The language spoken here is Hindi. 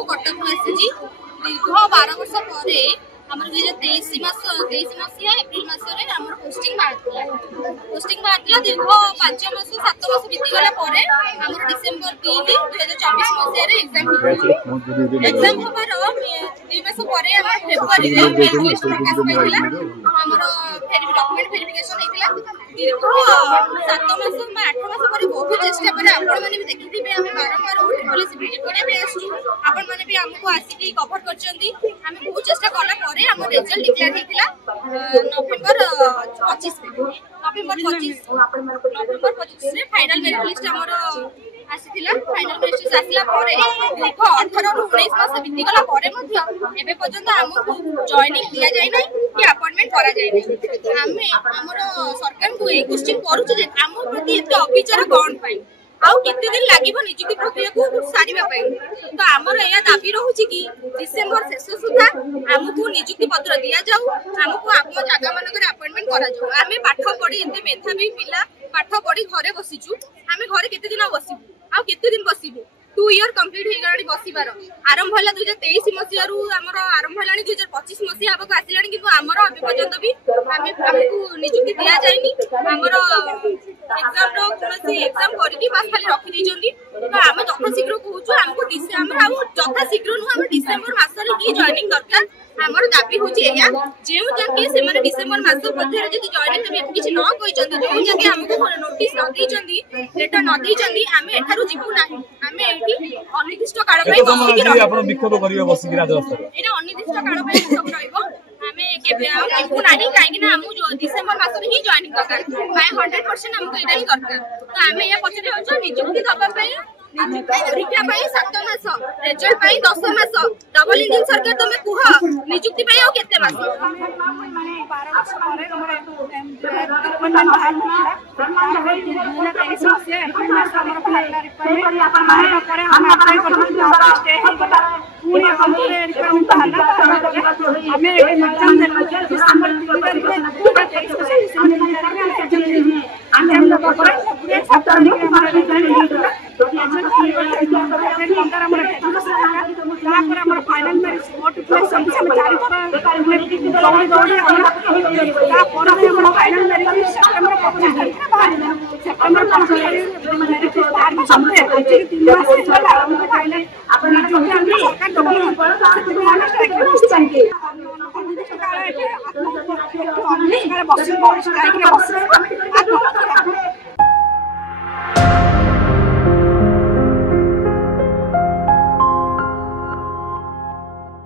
को कटक को आसी दीर्घ 12 वर्ष पर आम 2023 मसीहा एप्रिल मसरे पोस्टिंग बाहर दीर्घ 5 मास 7 मास बीतीगला आम डिसेम्बर 3 2024 मसीह एग्जाम हबार 2 मास पर फेब्रुआरी मेरिट लिस्ट प्रकाश पाइला आमर डॉक्यूमेंट वेरिफिकेशन होता दीर्घ 7 मास 8 मास पर बहुत चेष्टा पर आपण मैंने भी देखिथिबे आम बारंबार ओटी पुलिस विजिट करबे आसु आपण मैंने भी हमको आसिकी कवर करचंदी आम बहुत चेष्टा कला पर आम रिजल्ट डिक्लेयर हेतिला नवेम्बर 25 रे फाइनल मेरिट लिस्ट हमर आसीथिला फाइनल मेरिट लिस्ट आसिला परे दीर्घ 18 रु 19 मास बीतीगला परे मध्ये एबे पर्यंत हमको जॉइनिंग दिया जाय नै कि अपॉइंटमेंट करा जाय नै हमें हमर सरकार को ए क्वेश्चन करू जे हम प्रति एते अविचार कोन पाई आउ कितने दिन लागिबो नियुक्ति प्रक्रिया को सारिबा पाई तो हमर एया दाबी रहउची कि डिसेंबर शेष सुधा हमको नियुक्ति पत्र दिया जाऊ हमको आपन जागा मानकर अपॉइंटमेंट करा जाऊ आमे पाठ पढी एते मेधावी पिला पाठ पढी घरे बसिचू आमे घरे केते दिन बसिबू आउ केते दिन बसिबू 2 इयर कंप्लीट हे गलानी बसिबार आरंभ होला 2023 मसिया रु हमर आरंभ हलानी 2025 मसिया आबको आसिलानी किंतु हमर अभी पर्यंत भी हमको नियुक्ति दिया जायनी हमर एग्जाम रो कोनसी एग्जाम करिकि पास खाली रखि दैछंती तो हम जथा शीघ्र कहूछु हमको डिसेंबर हम जथा शीघ्र नु हम डिसेंबर मासरे की जॉइनिंग दरकार हमर दाबी होची एया जेउ जके से माने डिसेंबर मास मध्ये जदी जॉइनिंग तबे किछि न कहिचंती जेउ जके हमको नोटिस न दैछंती लेटर न दैछंती हम एठारु जिबु नाही हम एठी अनिर्दिष्ट काल पय बसिकि रहबो आपण विक्षोभ करियो बसिकि राजस्थान एटा अनिर्दिष्ट काल पय विक्षोभ रहइबो हमें केबे जिबु नाही काहे कि ना हम डिसेंबर मासरे ही जॉइनिंग दरकार 100% हमको एटा ही दरकार तो हम या पछरे होछ नियुक्ति दबा पय परीक्षा 7 मास रिजल्ट 10 मास डबल इंजन सरकार तुम कुह नियुक्ति केते मास 12 वर्ष परे हमर रिक्वायरमेंट बाहर 2023 से मास हमर फाइनल रिक्वायरमेंट परे हम अप्लाई करथि स्टे हे गला पूरी हमरे रिक्वायरमेंट बाहर हमें एग्जाम देलु डिसेंबर 2023 से हम लोग पर पूरे छात्र ने हमारा रिजल्ट फाइनल में नोटिफिकेशन से चारि दौड़ी दौड़ी फाइनल में सेप्टेम्बर 25 सेप्टेम्बर 25 सबसे 3 मास चला फाइनल अपन जो सरकार डॉक्यूमेंट बस